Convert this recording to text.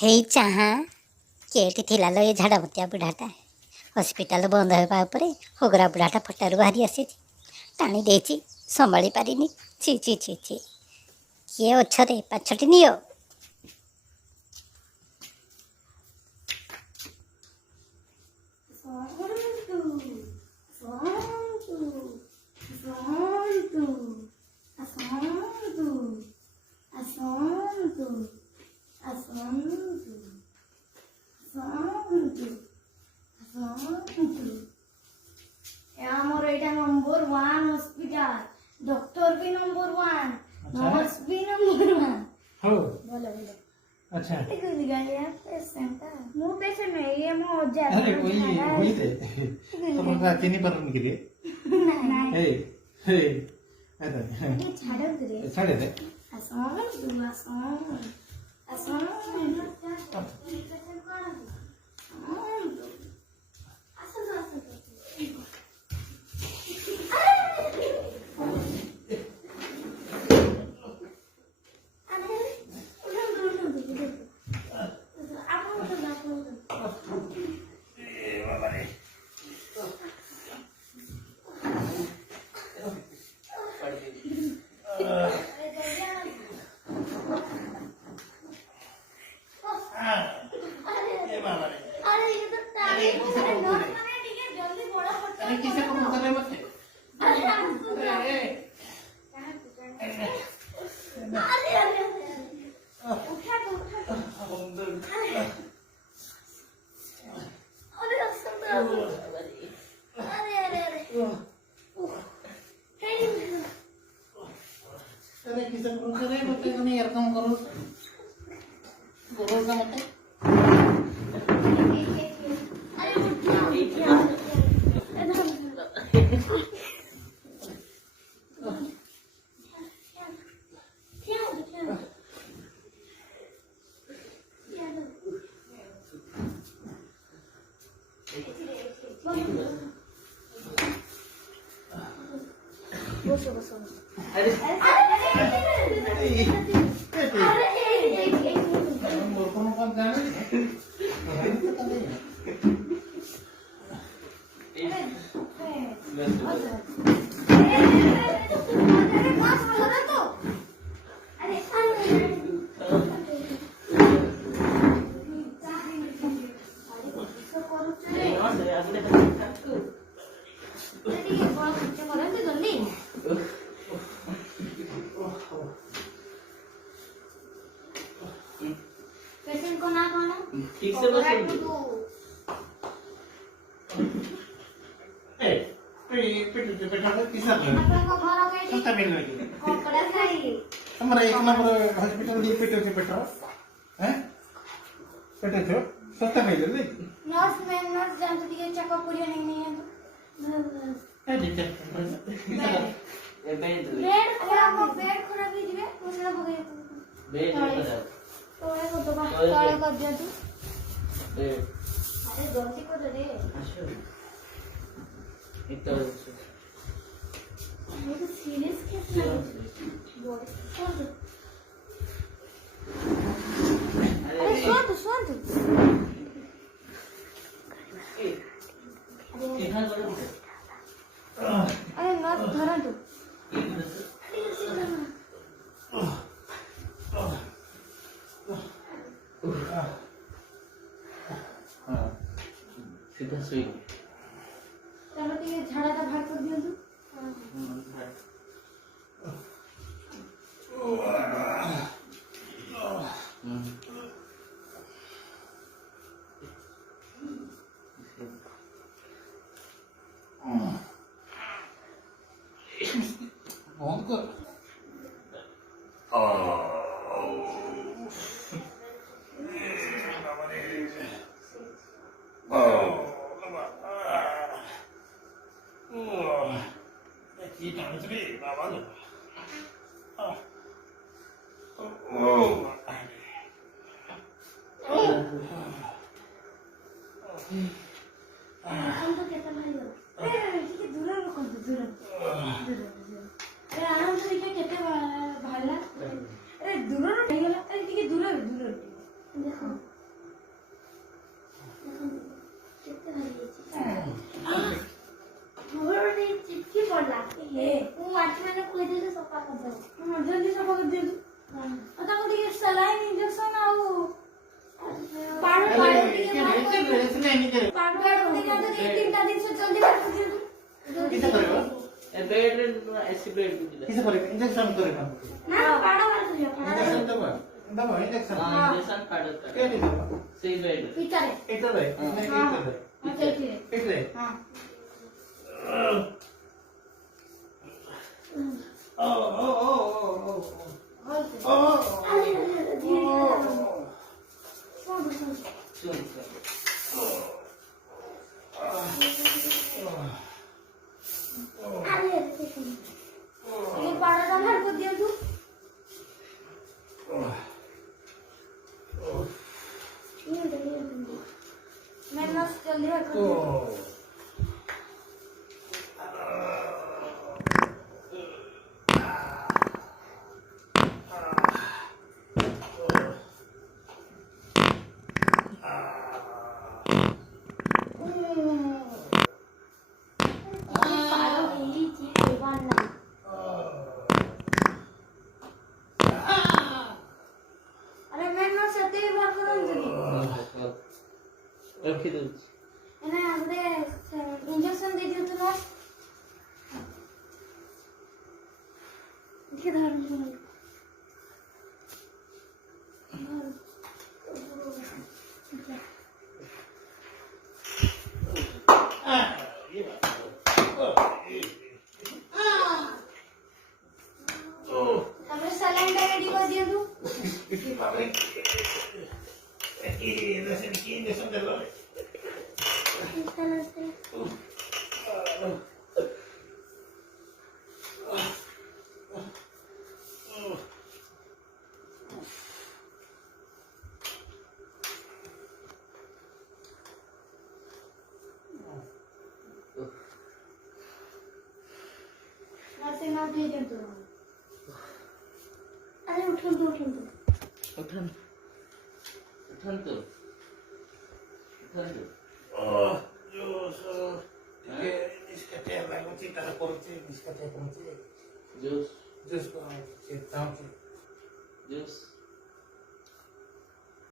हेई चाहा केटी थिला लो ये झाड़ामतिया बुढ़ाटा हस्पिटाल बंद होगा होगरा बुढ़ाटा फटारू बाहरी आसी टाणी देची संभाली पारिनी छि छि छि छि किए अच्छे पाछटी नियो আমার এটা নম্বর 1 হসপিটাল ডক্টর भी नंबर 1 नर्स भी नंबर 1 हो बोलो बोलो अच्छा एक गालिया पेशेंट मु पेशेंट नहीं ये मो जा अरे वही थे तुम का चीनी पर के लिए नहीं हे हे अरे ये छाड़ो दे छाड़े दे आसान दुआ आसान अरे किसे करो करे मत नहीं यार काम करो का मत बसो बसो अरे पेशेंट को ना कहना ठीक से बस ए पे किसा आपका घर आ गई सस्ता मिल रही कपड़ा खाई हमारा एक नंबर हॉस्पिटल दी पेटो के पेट्रो हैं पेटो जो सस्ता मिल रही नर्स जान तो दिए चेकअप करियो नहीं है ए देखते ए बेड बेड खराब ही जिवे मुसला भगे बेड तो है को दबा काले कर दिया तू बेड अरे गलती कर रे आशो एक तो ये तो सीरियस केस है बोल अरे सुन देखा करो अरे नर्स धरा तू सीधा सोई चलो तो ये झाड़ा का भाग कर दियो तू बहुत को ये टाइम से बाबा लो हम तो कहता भाई अरे ठीक है दूर रखो दूर अरे आराम से देखिए कहते भाला अरे दूर रखो अरे ठीक है दूर देखो ନିଜେ ବେଡ୍ ଉଠି ଯାଆନ୍ତୁ 2-3ଟା ଜିନିଷ ଜଲ୍ଦି କାଟି ଦିଅନ୍ତୁ କିସ କରିବ ଏ ବେଡ୍ ରେ ଏସି ବେଡ୍ ବୁଝିଲା କିସ କରିବ ଇଞ୍ଜେକ୍ସନ କରିବ ନା ପାଡ଼ ମାରୁଥିଲ ଇଞ୍ଜେକ୍ସନ ଦେବ ଦେବ ଇଞ୍ଜେକ୍ସନ ହଁ ଇଞ୍ଜେକ୍ସନ ପାଡ଼ କେଠି ଦେବ ସେଇ ବେଡ୍ ପିତାରେ ଏଇଟା ରେ ହଁ ସେଇଠିରେ ଏଇଟା ରେ ହଁ ଓ ଓ ଓ ଓ ଓ ଆରେ ଧୀରେ ଶୁଣ ଆରେ ये पाड़ा बाहर को दिया तू मैं नस जल्दी रख अरे मैं नस सते बात करूं तुझे ରଖି ଦଉଛି एने हमरे इंजेक्शन दे दियो तो नस के धर हमें सलाइन रेडी कर दियो तू इतनी बाबरे की injection they low nursing now they दियो तू अरे उठन तू ଉଠନ୍ତୁ ଟିକେ ନିଷ୍କାତିଆ ଲାଗୁଛି ତାର କରୁଛି ନିଷ୍କାତିଆ କରୁଛି ଜୋସ୍